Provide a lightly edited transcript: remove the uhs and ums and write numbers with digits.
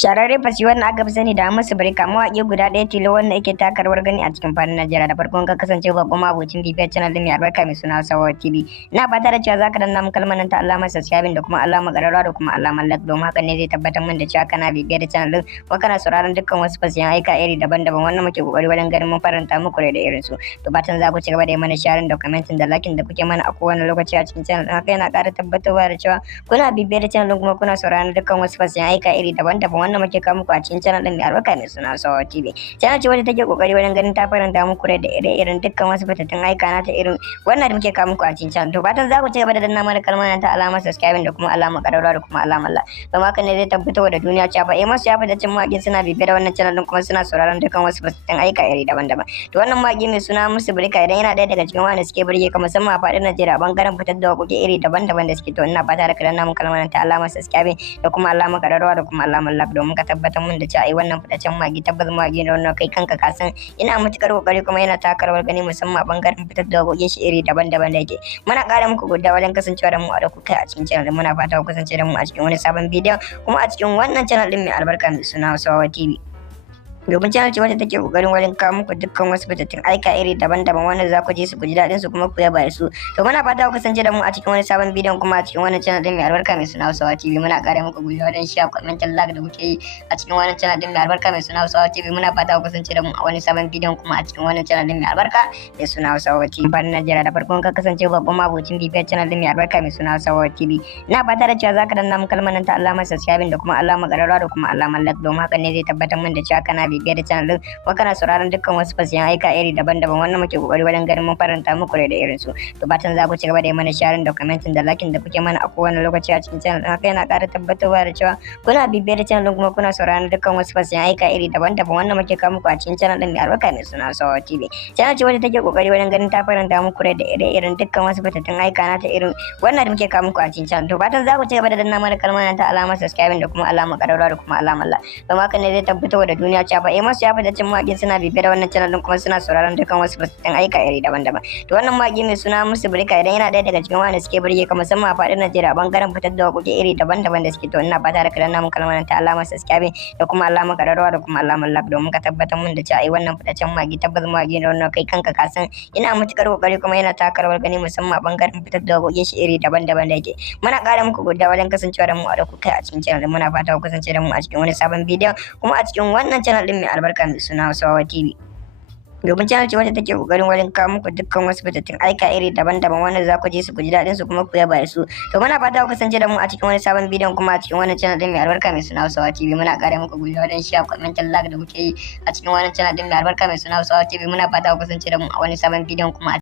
Shararre fasi wannan aka fi sani da Hamisu Breaker mawaƙi guda ɗaya tilo wanda yake taka rawar gani a cikin faɗin Najeriya. Da farkon ka kasance babban mabocin bibiyar channel ɗin mai albarka mai suna Hausawa TV. Ina fata da cewa zaka danna min kalmar nan ta alamar subscribing da kuma alamar ƙararrawa da kuma alamar like domin hakan ne zai tabbatar min da cewa kana bibiyar channel ɗin kuma kana sauraron dukkan wasu fasiyan aika iri daban-daban wannan muke kokari wajen ganin mun faranta muku rai da irin su. To fatan za ku ci gaba da yi mana sharing da commenting da liking da kuke mana a kowane lokaci a cikin channel ɗin haka yana ƙara tabbatarwa da cewa kuna bibiyar channel ɗin kuma kuna sauraron dukkan wasu fasiyan aika iri daban-daban wannan muke kawo muku a cikin channel din mai albarka mai suna Hausawa TV. Channel ce wadda take kokari wajen ganin ta faranta muku rai da ire-iren dukkan wasu fitattun aika na ta irin wannan da muke kawo muku a cikin channel. To fatan za ku ci gaba da danna mana kalmar ta alamar subscribing da kuma alamar ƙararrawa da kuma alamar like. Don haka ne zai tabbatar da duniya cewa fa masu ya fitaccen mawaƙi suna bibiyar wannan channel din kuma suna sauraron dukkan wasu fitattun aika iri daban-daban. To wannan mawaƙi mai suna Hamisu Breaker idan yana ɗaya daga cikin wanda suke burge ka musamman a faɗin Najeriya bangaren fitar da waƙoƙi iri daban-daban da suke to ina fata da ka danna mun kalmar ta alamar subscribing da kuma alamar ƙararrawa da kuma alamar like domin ka tabbatar mun da cewa wannan fitaccen magi tabbas magi ne wannan kai kanka ka san ina matukar kokari kuma yana taka rawar gani musamman a bangaren fitar da waƙoƙin shi iri daban-daban da yake muna ƙara muku godiya wajen kasancewa da mu a da ku kai a cikin channel din muna fata ku kasance da mu a cikin wani sabon bidiyon kuma a cikin wannan channel din mai albarka mai suna Hausawa TV. Domin channel ce wadda take kokarin wajen kawo muku dukkan wasu fitattun aika iri daban-daban wanda za ku je su ji daɗin su kuma ku yaba su. To muna fata ku kasance da mu a cikin wani sabon bidiyon kuma a cikin wannan channel din mai albarka mai suna Hausawa TV muna ƙara muku godiya wajen share comment like da kuke yi a cikin wannan channel din mai albarka mai suna Hausawa TV muna fata ku kasance da mu a wani sabon bidiyon kuma a cikin wannan channel din mai albarka mai suna Hausawa TV. Bayan Najeriya da farkon ka kasance babban mabocin bibiyar channel din mai albarka mai suna Hausawa TV. Ina fata da cewa zaka danna min kalmar nan ta alamar subscribing da kuma alamar ƙararrawa da kuma alamar like domin hakan ne zai tabbatar min da cewa kana bibiyar da channel din kuma kana sauraron dukkan wasu fasiyan aika iri daban-daban wannan muke kokari wajen ganin mun faranta muku rai da irin su. To fatan za ku ci gaba da yi mana sharing da commenting da liking da kuke mana a kowane lokaci a cikin channel din haka yana ƙara tabbatarwa da cewa kuna bibiyar da channel din kuma kuna sauraron dukkan wasu fasiyan aika iri daban-daban wannan muke kawo muku a cikin channel din mai albarka mai suna Hausawa TV. Channel ce wadda take kokari wajen ganin ta faranta muku rai da ire-iren dukkan wasu fitattun aika na ta irin wannan da muke kawo muku a cikin channel. To fatan za ku ci gaba da danna mana kalmar ta alamar subscribing da kuma alamar ƙararrawa da kuma alamar like. Don haka ne zai tabbatar da duniya cewa fa masu ya fitaccen mawaƙi suna bibiyar wannan channel din kuma suna sauraron dukkan wasu fitattun aika iri daban-daban. To wannan mawaƙi mai suna Hamisu Breaker idan yana ɗaya daga cikin wanda suke burge ka musamman a faɗin Najeriya bangaren fitar da waƙoƙi iri daban-daban da suke to ina fata da ka danna mun kalmar ta alamar subscribing da kuma alamar ƙararrawa da kuma alamar like domin ka tabbatar mun da cewa wannan fitaccen mawaƙi tabbas mawaƙi ne wannan kai kanka ka san ina matukar kokari kuma yana taka rawar gani musamman a bangaren fitar da waƙoƙin shi iri daban-daban da yake muna ƙara muku godiya wajen kasancewa da mu a da ku kai a cikin channel muna fata ku kasance da mu a cikin wani sabon bidiyon kuma a cikin wannan channel din mai albarka mai suna Hausawa TV. Domin channel ce wadda take kokarin wajen kawo muku dukkan wasu fitattun aika iri daban-daban wanda za ku je su ji daɗin su kuma ku yaba su. To muna fata ku kasance da mu a cikin wani sabon bidiyon kuma a cikin wannan channel din mai albarka mai suna Hausawa TV muna ƙara muku godiya wajen share comment like da kuke yi a cikin wannan channel din mai albarka mai suna Hausawa TV muna fata ku kasance da mu a wani sabon bidiyon kuma